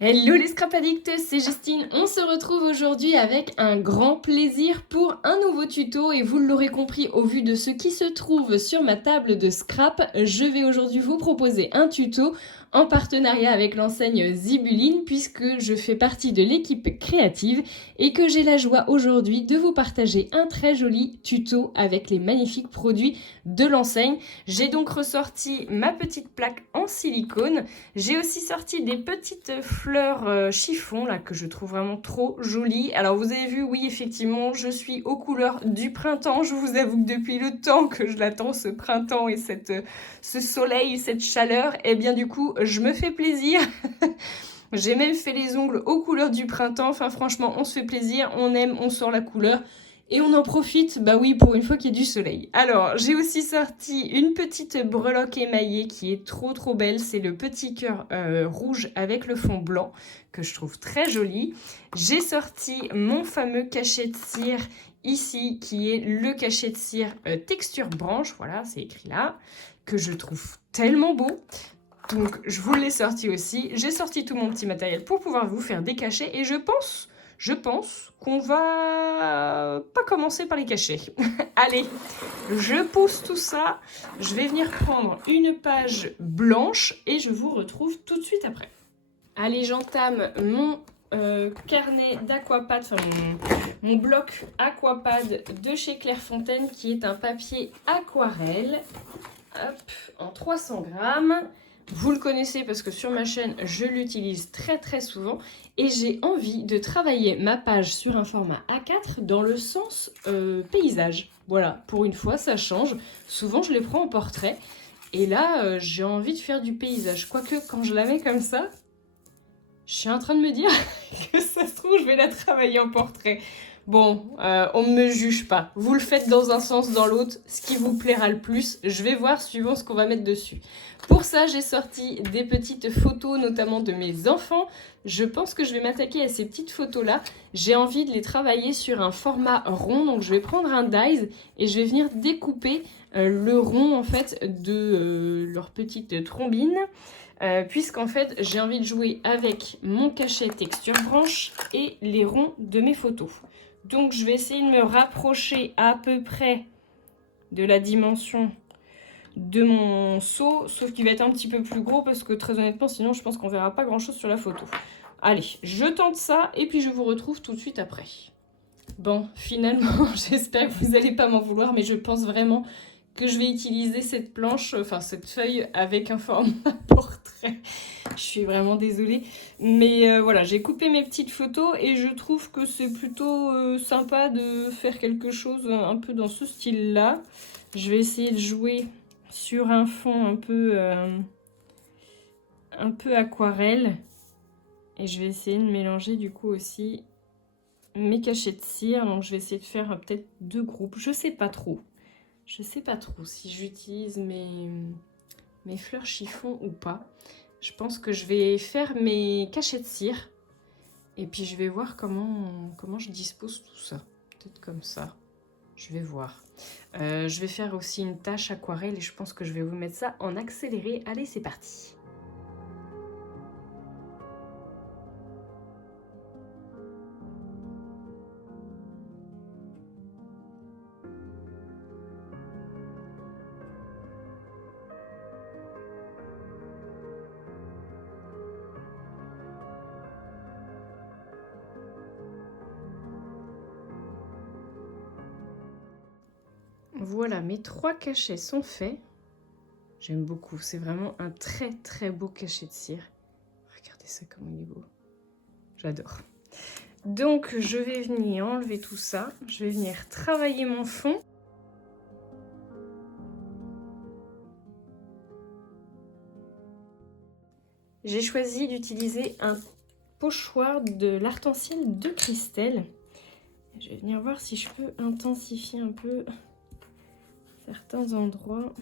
Hello les scrap addicts, c'est Justine. On se retrouve aujourd'hui avec un grand plaisir pour un nouveau tuto et vous l'aurez compris au vu de ce qui se trouve sur ma table de scrap, je vais aujourd'hui vous proposer un tuto en partenariat avec l'enseigne Zibuline puisque je fais partie de l'équipe créative et que j'ai la joie aujourd'hui de vous partager un très joli tuto avec les magnifiques produits de l'enseigne. J'ai donc ressorti ma petite plaque en silicone. J'ai aussi sorti des petites fleurs chiffon là que je trouve vraiment trop jolies. Alors vous avez vu, oui effectivement, je suis aux couleurs du printemps. Je vous avoue que depuis le temps que je l'attends, ce printemps et ce soleil, cette chaleur, et bien du coup, je me fais plaisir. J'ai même fait les ongles aux couleurs du printemps. Enfin franchement, on se fait plaisir, on aime, on sort la couleur. Et on en profite, bah oui, pour une fois qu'il y a du soleil. Alors, j'ai aussi sorti une petite breloque émaillée qui est trop belle. C'est le petit cœur rouge avec le fond blanc que je trouve très joli. J'ai sorti mon fameux cachet de cire ici qui est le cachet de cire texture branche. Voilà, c'est écrit là. Que je trouve tellement beau. Donc, je vous l'ai sorti aussi. J'ai sorti tout mon petit matériel pour pouvoir vous faire des cachets. Et je pense qu'on va pas commencer par les cachets. Allez, je pousse tout ça. Je vais venir prendre une page blanche et je vous retrouve tout de suite après. Allez, j'entame mon carnet d'aquapad, enfin mon bloc aquapad de chez Clairefontaine qui est un papier aquarelle. Hop, en 300 grammes. Vous le connaissez parce que sur ma chaîne, je l'utilise très souvent et j'ai envie de travailler ma page sur un format A4 dans le sens paysage. Voilà, pour une fois, ça change. Souvent, je les prends en portrait et là, j'ai envie de faire du paysage. Quoique, quand je la mets comme ça, je suis en train de me dire que ça se trouve, je vais la travailler en portrait. Bon, on ne me juge pas. Vous le faites dans un sens, dans l'autre, ce qui vous plaira le plus. Je vais voir suivant ce qu'on va mettre dessus. Pour ça, j'ai sorti des petites photos, notamment de mes enfants. Je pense que je vais m'attaquer à ces petites photos-là. J'ai envie de les travailler sur un format rond. Donc, je vais prendre un dies et je vais venir découper le rond, en fait, de leur petite trombine. Puisqu'en fait, j'ai envie de jouer avec mon cachet texture branche et les ronds de mes photos. Donc, je vais essayer de me rapprocher à peu près de la dimension de mon seau, sauf qu'il va être un petit peu plus gros parce que très honnêtement, sinon, je pense qu'on verra pas grand-chose sur la photo. Allez, je tente ça et puis je vous retrouve tout de suite après. Bon, finalement, j'espère que vous n'allez pas m'en vouloir, mais je pense vraiment que je vais utiliser cette planche, enfin cette feuille avec un format portrait. Je suis vraiment désolée. Mais voilà, j'ai coupé mes petites photos et je trouve que c'est plutôt sympa de faire quelque chose un peu dans ce style-là. Je vais essayer de jouer sur un fond un peu aquarelle. Et je vais essayer de mélanger du coup aussi mes cachets de cire. Donc je vais essayer de faire peut-être 2 groupes. Je sais pas trop. Je sais pas trop si j'utilise mes fleurs chiffon ou pas. Je pense que je vais faire mes cachets de cire. Et puis je vais voir comment je dispose tout ça. Peut-être comme ça. Je vais voir. Je vais faire aussi une tache aquarelle et je pense que je vais vous mettre ça en accéléré. Allez, c'est parti. Voilà, mes 3 cachets sont faits. J'aime beaucoup, c'est vraiment un très beau cachet de cire. Regardez ça comme il est beau. J'adore. Donc je vais venir enlever tout ça. Je vais venir travailler mon fond. J'ai choisi d'utiliser un pochoir de l'Arc-en-Ciel de Christelle. Je vais venir voir si je peux intensifier un peu certains endroits.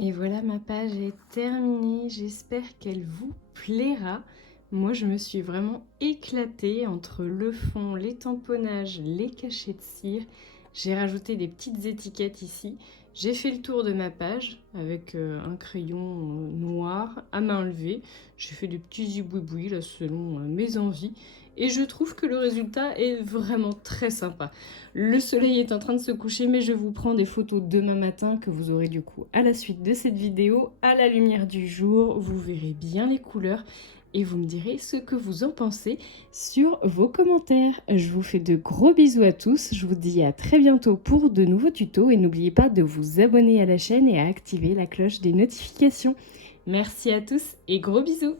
Et voilà, ma page est terminée, j'espère qu'elle vous plaira. Moi, je me suis vraiment éclatée entre le fond, les tamponnages, les cachets de cire. J'ai rajouté des petites étiquettes ici. J'ai fait le tour de ma page avec un crayon noir à main levée. J'ai fait des petits zibouibouis là, selon mes envies. Et je trouve que le résultat est vraiment très sympa. Le soleil est en train de se coucher, mais je vous prends des photos demain matin que vous aurez du coup à la suite de cette vidéo, à la lumière du jour. Vous verrez bien les couleurs et vous me direz ce que vous en pensez sur vos commentaires. Je vous fais de gros bisous à tous. Je vous dis à très bientôt pour de nouveaux tutos et n'oubliez pas de vous abonner à la chaîne et à activer la cloche des notifications. Merci à tous et gros bisous!